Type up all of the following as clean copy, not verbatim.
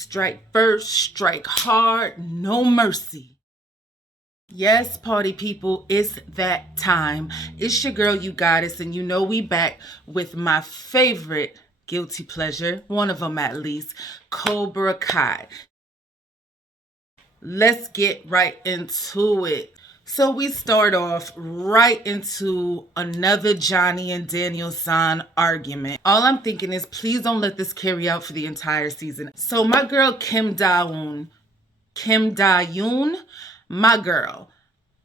Strike first, strike hard, no mercy. Yes, party people, it's that time. It's your girl, UGoddess, and you know we back with my favorite guilty pleasure, one of them at least, Cobra Kai. Let's get right into it. So we start off right into another Johnny and Daniel-san argument. All I'm thinking is, please don't let this carry out for the entire season. So my girl Kim Da-yoon, my girl.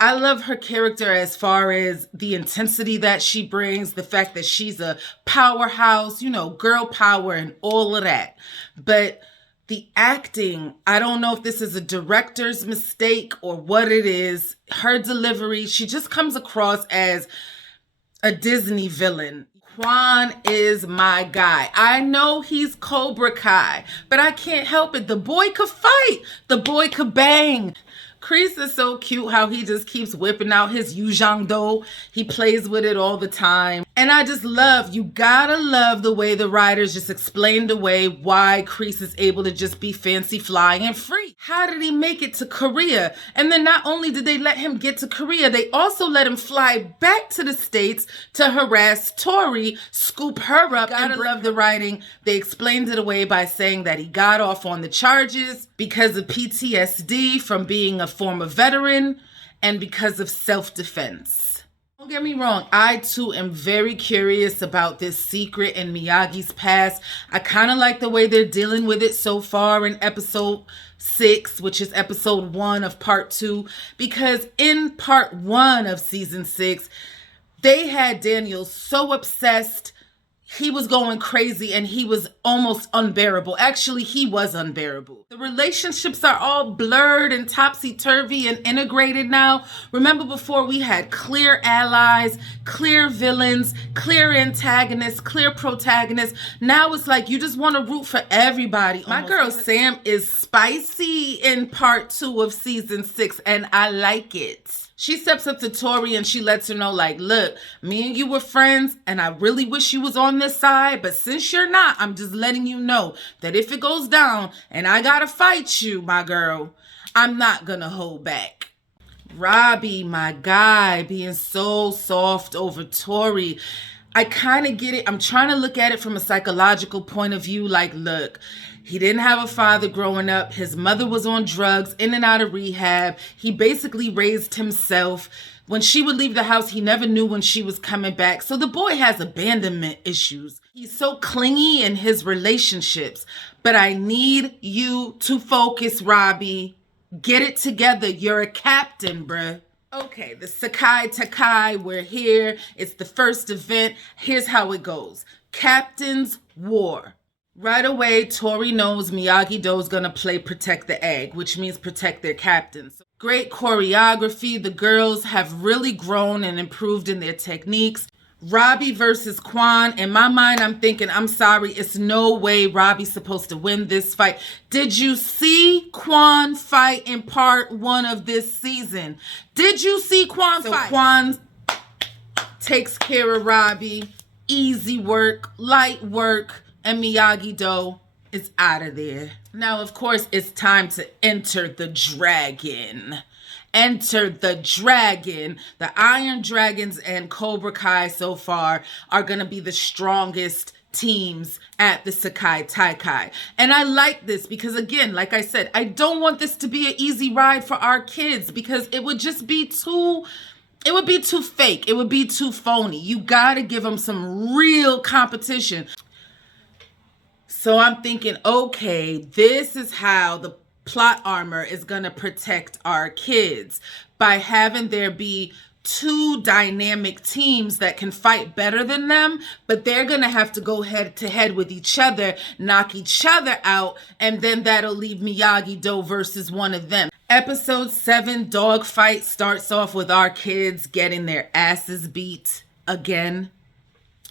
I love her character as far as the intensity that she brings, the fact that she's a powerhouse, you know, girl power and all of that. But the acting, I don't know if this is a director's mistake or what it is. Her delivery, she just comes across as a Disney villain. Quan is my guy. I know he's Cobra Kai, but I can't help it. The boy could fight. The boy could bang. Kreese is so cute how he just keeps whipping out his Miyagi-Do. He plays with it all the time. And I just love, you gotta love the way the writers just explained away why Kreese is able to just be fancy, fly, and free. How did he make it to Korea? And then not only did they let him get to Korea, they also let him fly back to the States to harass Tori, scoop her up. Gotta love the writing. They explained it away by saying that he got off on the charges because of PTSD from being a former veteran and because of self-defense. Don't get me wrong, I too am very curious about this secret in Miyagi's past. I kind of like the way they're dealing with it so far in episode 6, which is episode 1 of part 2, because in part 1 of season 6, they had Daniel so obsessed. He was going crazy and he was almost unbearable. Actually, he was unbearable. The relationships are all blurred and topsy-turvy and integrated now. Remember before we had clear allies, clear villains, clear antagonists, clear protagonists. Now it's like you just want to root for everybody. My girl Sam is spicy in part 2 of season 6 and I like it. She steps up to Tori and she lets her know, like, look, me and you were friends and I really wish you was on this side. But since you're not, I'm just letting you know that if it goes down and I gotta fight you, my girl, I'm not gonna hold back. Robbie, my guy, being so soft over Tori. I kind of get it. I'm trying to look at it from a psychological point of view. Like, look, he didn't have a father growing up. His mother was on drugs, in and out of rehab. He basically raised himself. When she would leave the house, he never knew when she was coming back. So the boy has abandonment issues. He's so clingy in his relationships. But I need you to focus, Robbie. Get it together. You're a captain, bruh. Okay, the Sakai Taikai, we're here. It's the first event. Here's how it goes. Captain's War. Right away, Tori knows Miyagi-Do is going to play Protect the Egg, which means protect their captains. Great choreography. The girls have really grown and improved in their techniques. Robbie versus Quan. In my mind, I'm thinking, I'm sorry, it's no way Robbie's supposed to win this fight. Did you see Quan fight in part 1 of this season? Did you see Quan fight? Quan takes care of Robbie. Easy work, light work, and Miyagi-Do is out of there. Now, of course, it's time to enter the dragon. Enter the dragon. The Iron Dragons and Cobra Kai so far are going to be the strongest teams at the Sakai Taikai. And I like this because, again, like I said, I don't want this to be an easy ride for our kids because it would just be too... It would be too fake. It would be too phony. You got to give them some real competition. So I'm thinking, okay, this is how the plot armor is going to protect our kids by having there be 2 dynamic teams that can fight better than them, but they're going to have to go head to head with each other, knock each other out, and then that'll leave Miyagi-Do versus one of them. Episode 7, Dogfight, starts off with our kids getting their asses beat again.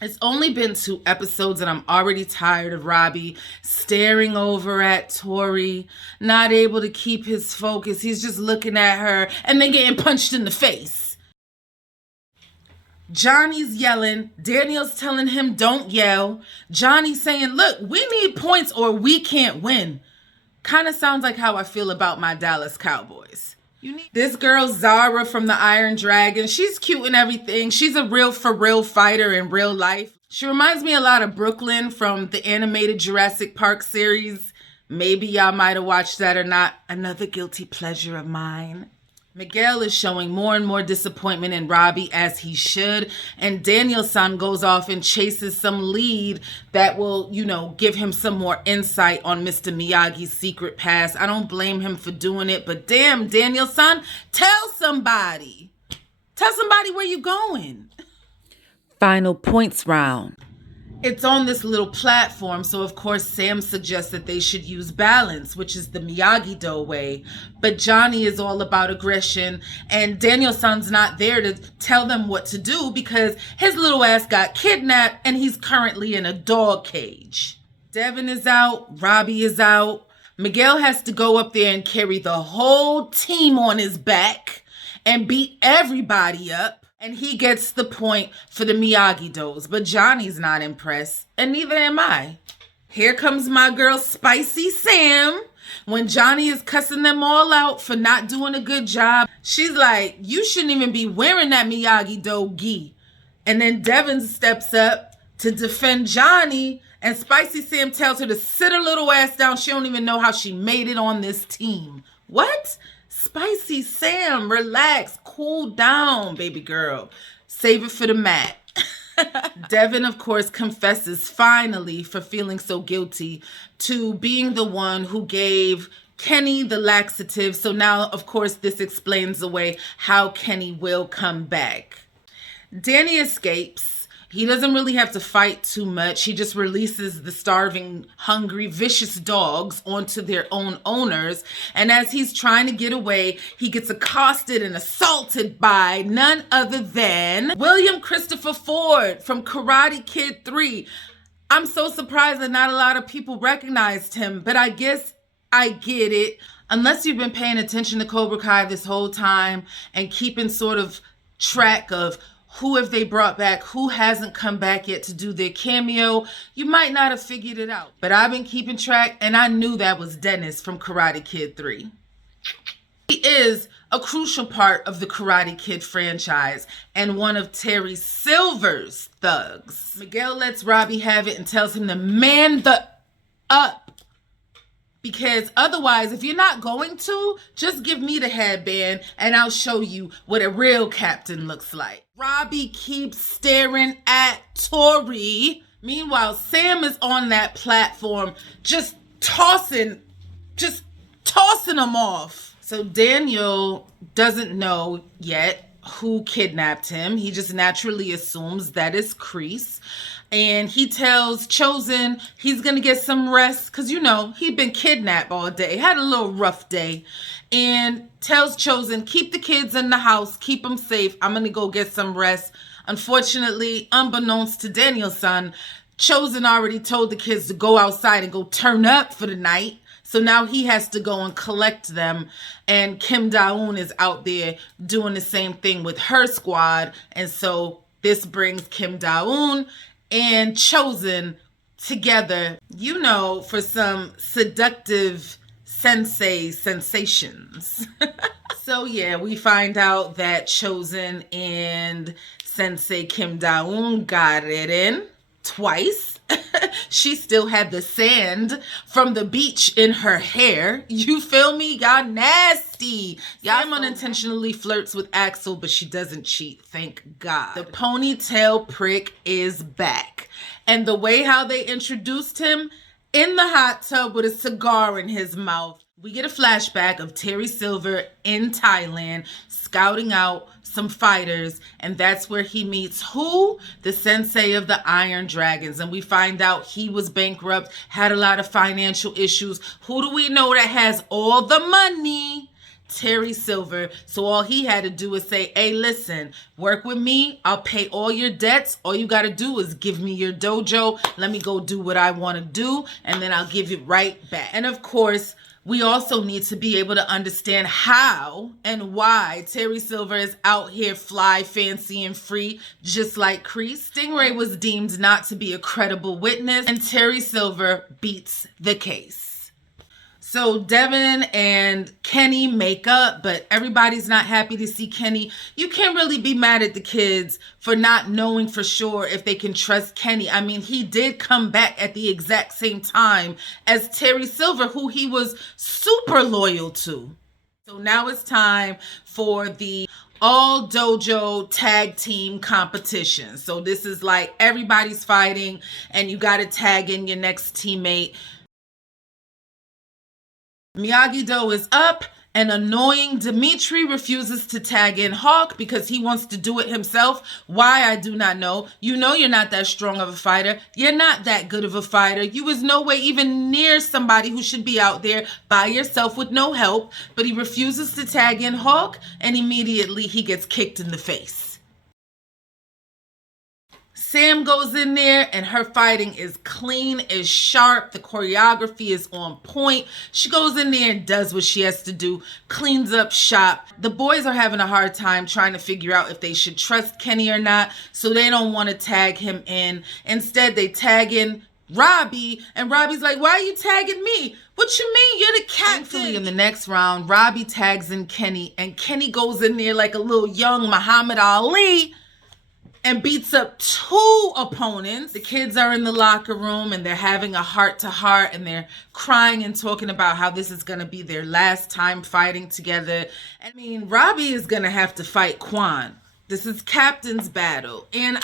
It's only been 2 episodes and I'm already tired of Robbie staring over at Tori, not able to keep his focus. He's just looking at her and then getting punched in the face. Johnny's yelling. Daniel's telling him don't yell. Johnny's saying, look, we need points or we can't win. Kind of sounds like how I feel about my Dallas Cowboys. This girl, Zara from the Iron Dragon, she's cute and everything. She's a real for real fighter in real life. She reminds me a lot of Brooklyn from the animated Jurassic Park series. Maybe y'all might have watched that or not. Another guilty pleasure of mine. Miguel is showing more and more disappointment in Robbie, as he should. And Daniel-san goes off and chases some lead that will, give him some more insight on Mr. Miyagi's secret past. I don't blame him for doing it, but damn, Daniel-san, tell somebody. Tell somebody where you going. Final points round. It's on this little platform, so of course Sam suggests that they should use balance, which is the Miyagi-Do way. But Johnny is all about aggression, and Daniel-san's not there to tell them what to do because his little ass got kidnapped and he's currently in a dog cage. Devin is out, Robbie is out. Miguel has to go up there and carry the whole team on his back and beat everybody up. And he gets the point for the Miyagi-Dos, but Johnny's not impressed, and neither am I. Here comes my girl Spicy Sam. When Johnny is cussing them all out for not doing a good job, she's like, you shouldn't even be wearing that Miyagi-Do gi. And then Devin steps up to defend Johnny, and Spicy Sam tells her to sit her little ass down. She don't even know how she made it on this team. What? Spicy Sam, relax, cool down, baby girl. Save it for the mat. Devin, of course, confesses finally for feeling so guilty to being the one who gave Kenny the laxative. So now, of course, this explains away how Kenny will come back. Danny escapes. He doesn't really have to fight too much. He just releases the starving, hungry, vicious dogs onto their own owners. And as he's trying to get away, he gets accosted and assaulted by none other than William Christopher Ford from Karate Kid 3. I'm so surprised that not a lot of people recognized him, but I guess I get it. Unless you've been paying attention to Cobra Kai this whole time and keeping sort of track of who have they brought back, who hasn't come back yet to do their cameo, you might not have figured it out. But I've been keeping track, and I knew that was Dennis from Karate Kid 3. He is a crucial part of the Karate Kid franchise and one of Terry Silver's thugs. Miguel lets Robbie have it and tells him to man the up. Because otherwise, if you're not going to, just give me the headband and I'll show you what a real captain looks like. Robbie keeps staring at Tori. Meanwhile, Sam is on that platform just tossing them off. So Daniel doesn't know yet who kidnapped him. He just naturally assumes that it's Kreese. And he tells Chosen he's going to get some rest because, he'd been kidnapped all day. Had a little rough day. And tells Chosen, keep the kids in the house. Keep them safe. I'm going to go get some rest. Unfortunately, unbeknownst to Daniel-san, Chosen already told the kids to go outside and go turn up for the night. So now he has to go and collect them. And Kim Da-eun is out there doing the same thing with her squad. And so this brings Kim Da-eun and Chosen together, for some seductive sensei sensations. So yeah, we find out that Chosen and Sensei Kim Da-eun got it in twice. She still had the sand from the beach in her hair. You feel me? Y'all nasty. Sam unintentionally flirts with Axel, but she doesn't cheat, thank God. The ponytail prick is back. And the way how they introduced him, in the hot tub with a cigar in his mouth. We get a flashback of Terry Silver in Thailand scouting out some fighters, and that's where he meets who? The sensei of the Iron Dragons. And we find out he was bankrupt, had a lot of financial issues. Who do we know that has all the money? Terry Silver. So all he had to do was say, hey, listen, work with me. I'll pay all your debts. All you got to do is give me your dojo. Let me go do what I want to do, and then I'll give it right back. And of course, we also need to be able to understand how and why Terry Silver is out here fly, fancy, and free, just like Kreese. Stingray was deemed not to be a credible witness, and Terry Silver beats the case. So Devin and Kenny make up, but everybody's not happy to see Kenny. You can't really be mad at the kids for not knowing for sure if they can trust Kenny. I mean, he did come back at the exact same time as Terry Silver, who he was super loyal to. So now it's time for the All-Dojo tag team competition. So this is like everybody's fighting and you got to tag in your next teammate. Miyagi-Do is up, and annoying Dimitri refuses to tag in Hawk because he wants to do it himself. Why, I do not know. You know you're not that strong of a fighter. You're not that good of a fighter. You was no way even near somebody who should be out there by yourself with no help. But he refuses to tag in Hawk, and immediately he gets kicked in the face. Sam goes in there and her fighting is clean, is sharp. The choreography is on point. She goes in there and does what she has to do, cleans up shop. The boys are having a hard time trying to figure out if they should trust Kenny or not, so they don't want to tag him in. Instead, they tag in Robbie, and Robbie's like, why are you tagging me? What you mean? You're the captain. Thankfully, in the next round, Robbie tags in Kenny, and Kenny goes in there like a little young Muhammad Ali and beats up 2 opponents. The kids are in the locker room and they're having a heart-to-heart and they're crying and talking about how this is going to be their last time fighting together. I mean, Robbie is going to have to fight Quan. This is Captain's battle. And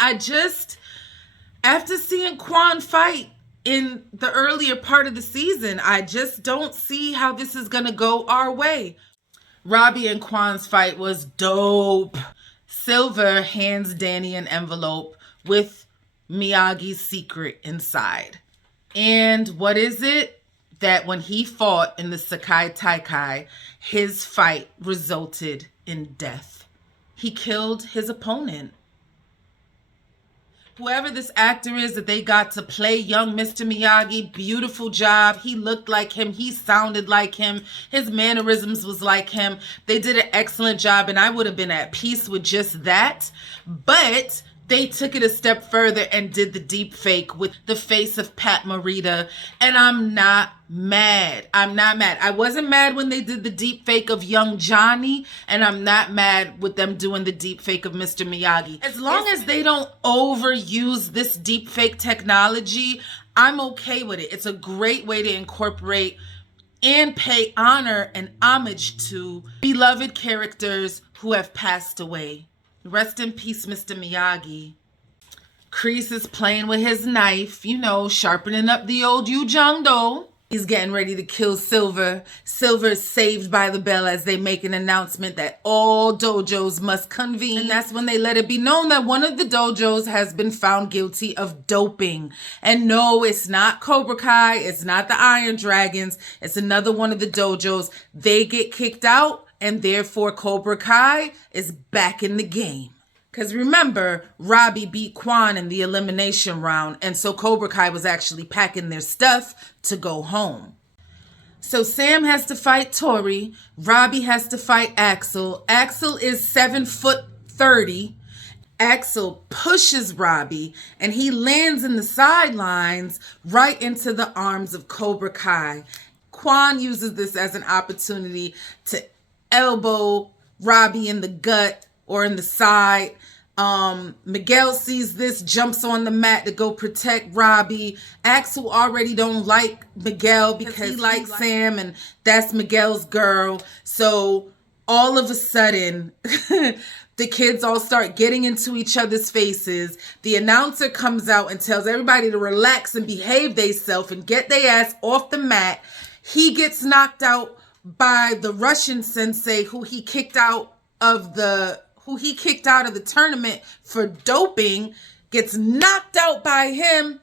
after seeing Quan fight in the earlier part of the season, I just don't see how this is going to go our way. Robbie and Quan's fight was dope. Silver hands Danny an envelope with Miyagi's secret inside. And what is it? That when he fought in the Sakai Taikai, his fight resulted in death. He killed his opponent. Whoever this actor is that they got to play young Mr. Miyagi, beautiful job. He looked like him. He sounded like him. His mannerisms was like him. They did an excellent job, and I would have been at peace with just that. But they took it a step further and did the deep fake with the face of Pat Morita, and I'm not mad. I'm not mad. I wasn't mad when they did the deep fake of young Johnny, and I'm not mad with them doing the deep fake of Mr. Miyagi. As long as they don't overuse this deep fake technology, I'm okay with it. It's a great way to incorporate and pay honor and homage to beloved characters who have passed away. Rest in peace, Mr. Miyagi. Kreese is playing with his knife, sharpening up the old UGoddess. He's getting ready to kill Silver. Silver is saved by the bell as they make an announcement that all dojos must convene. And that's when they let it be known that one of the dojos has been found guilty of doping. And no, it's not Cobra Kai. It's not the Iron Dragons. It's another one of the dojos. They get kicked out, and therefore Cobra Kai is back in the game. Because remember, Robbie beat Quan in the elimination round, and so Cobra Kai was actually packing their stuff to go home. So Sam has to fight Tori. Robbie has to fight Axel. Axel is 7'30". Axel pushes Robbie, and he lands in the sidelines right into the arms of Cobra Kai. Quan uses this as an opportunity to elbow Robbie in the gut or in the side. Miguel sees this, jumps on the mat to go protect Robbie. Axel already don't like Miguel because he likes Sam, and that's Miguel's girl. So all of a sudden, the kids all start getting into each other's faces. The announcer comes out and tells everybody to relax and behave themselves and get their ass off the mat. He gets knocked out by the Russian sensei who he kicked out of the tournament for doping, gets knocked out by him,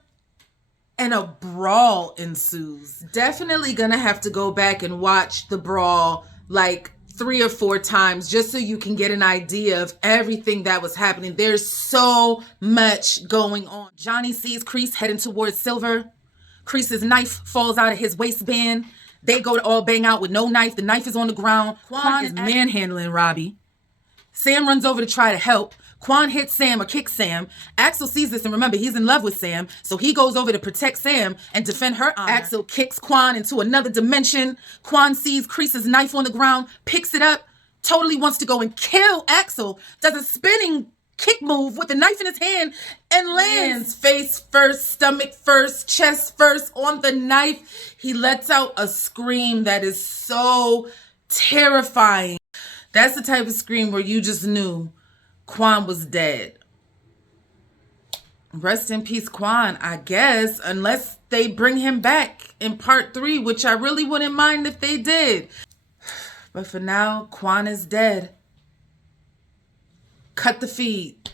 and a brawl ensues. Definitely gonna have to go back and watch the brawl like 3 or 4 times just so you can get an idea of everything that was happening. There's so much going on. Johnny sees Kreese heading towards Silver. Kreese's knife falls out of his waistband. They go to all bang out with no knife. The knife is on the ground. Quan is manhandling Robbie. Sam runs over to try to help. Quan hits Sam or kicks Sam. Axel sees this, and remember, he's in love with Sam, so he goes over to protect Sam and defend her honor. Axel kicks Quan into another dimension. Quan sees Kreese's knife on the ground, picks it up, totally wants to go and kill Axel, does a spinning kick move with the knife in his hand and lands face first, stomach first, chest first on the knife. He lets out a scream that is so terrifying. That's the type of scream where you just knew Quan was dead. Rest in peace, Quan, I guess, unless they bring him back in part 3, which I really wouldn't mind if they did. But for now, Quan is dead. Cut the feed.